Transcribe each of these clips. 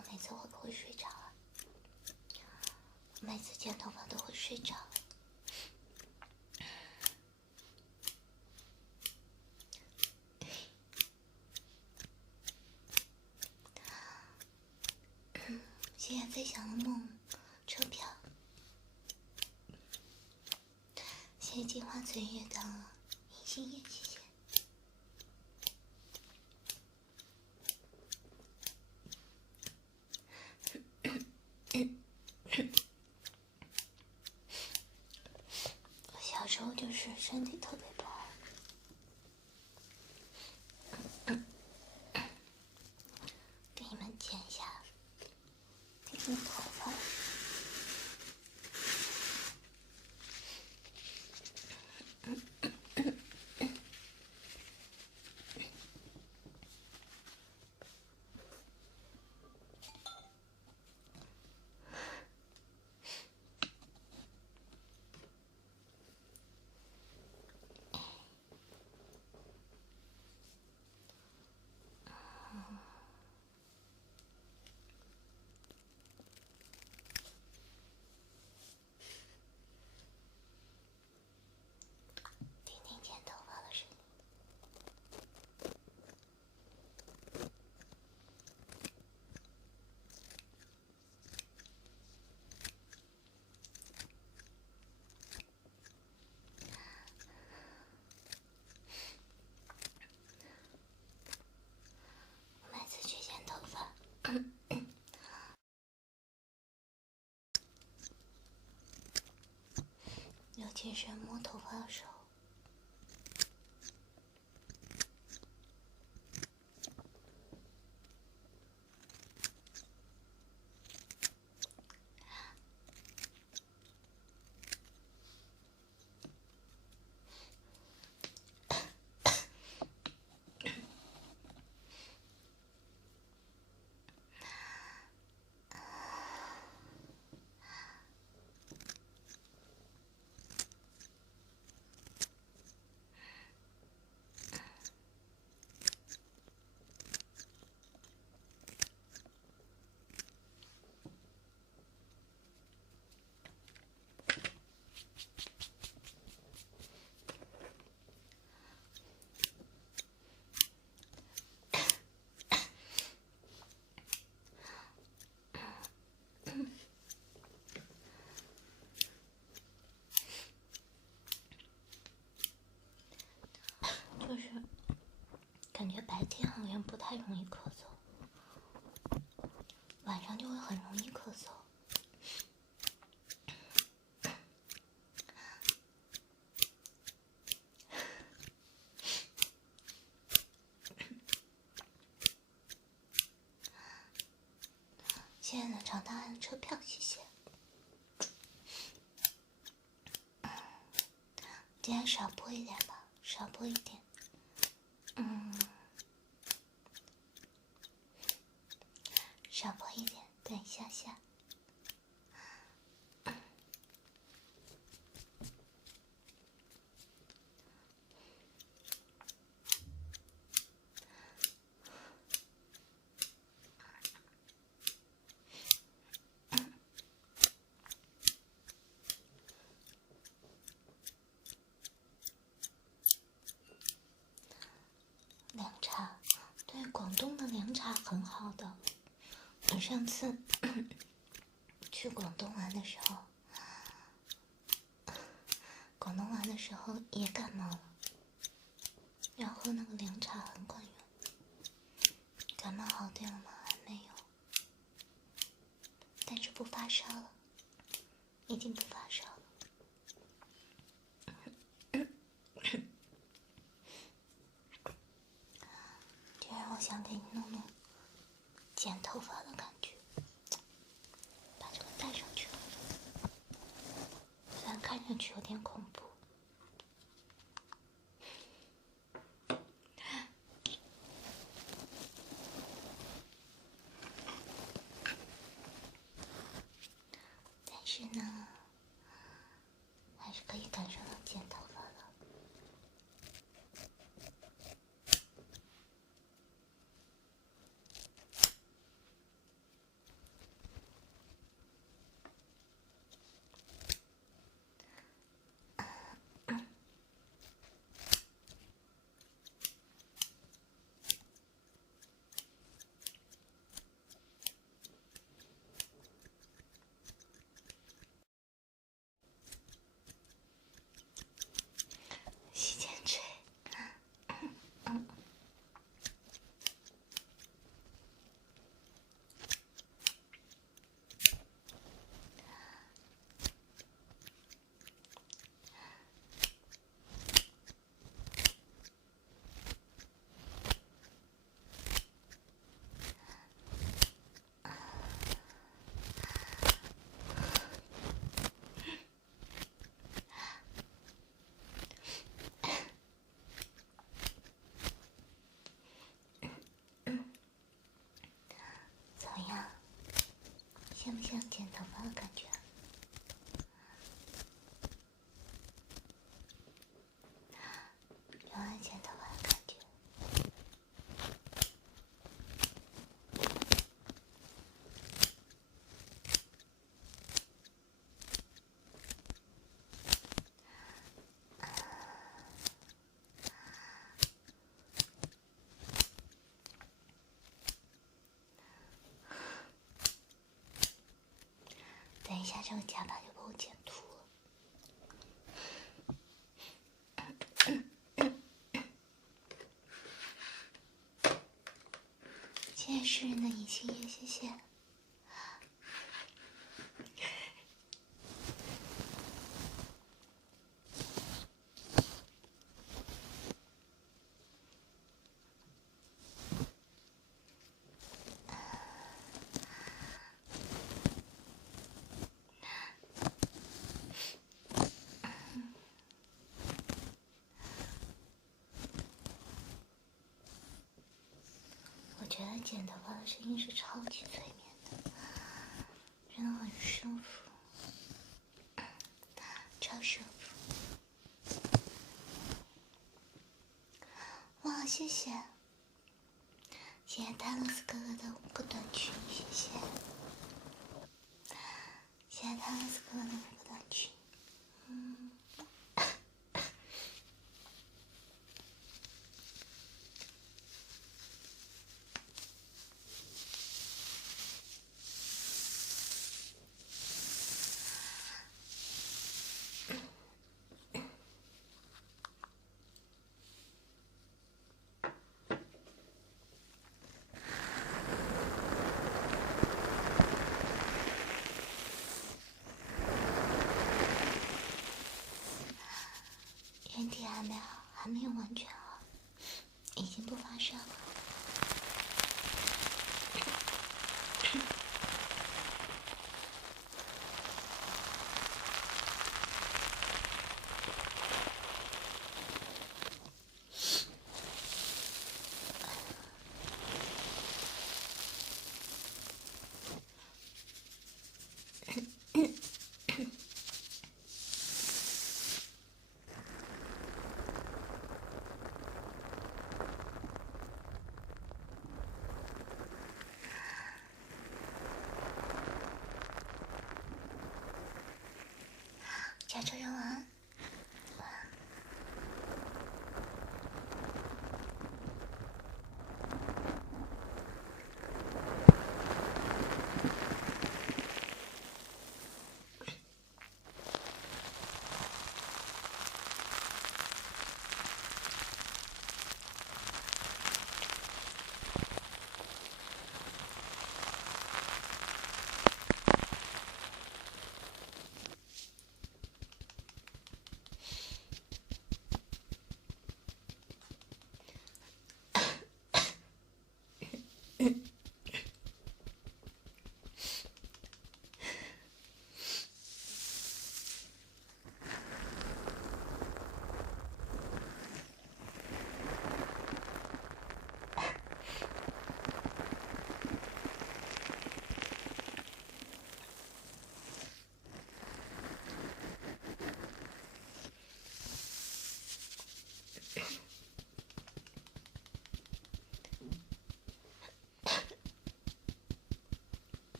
我每次会不会睡着啊？每次剪头发都会睡着。谢谢飞翔的梦车票，谢谢金花翠月的银杏叶，谢谢。我小时候就是身体特别不好，给你们剪一下这个头发。听听剪头发的声音。我每次去剪头发，尤其是摸头发的时候，就是感觉白天好像不太容易咳嗽，晚上就会很容易咳嗽。谢谢冷场大爱的车票，谢谢。今天少播一点吧，少播一点。少播一点，等一下下。凉茶，对，广东的凉茶很好的。我上次去广东玩的时候，也感冒了，然后喝那个凉茶很管用。感冒好点了吗？还没有，但是不发烧了，已经不发烧了。既然我想给你弄弄剪头发的感觉，把这个戴上去了，虽然看上去有点恐怖。但是呢，还是可以感受到剪头发的。这个假发就被我剪秃了。谢谢诗人的隐形夜，谢谢。我觉得剪头发的声音是超级催眠的，真的很舒服，超舒服。哇，谢谢，谢谢泰勒斯哥哥的5个短裙，谢谢，谢谢泰勒斯哥哥的5个短裙。原体还没好，还没有完全好，已经不发烧了。加州人晚安。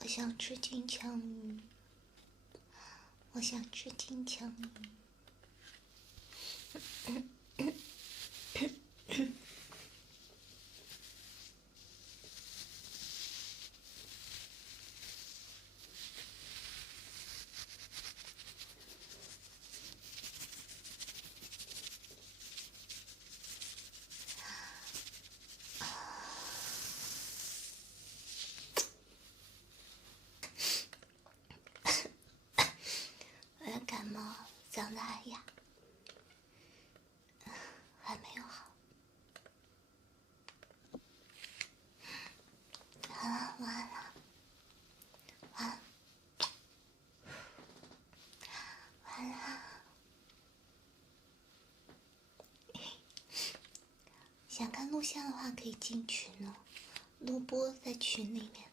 我想吃金枪鱼，我想吃金枪鱼。脏的哎呀，还没有好。好了，晚安了，晚安，晚安。想看录像的话可以进群呢，录播在群里面。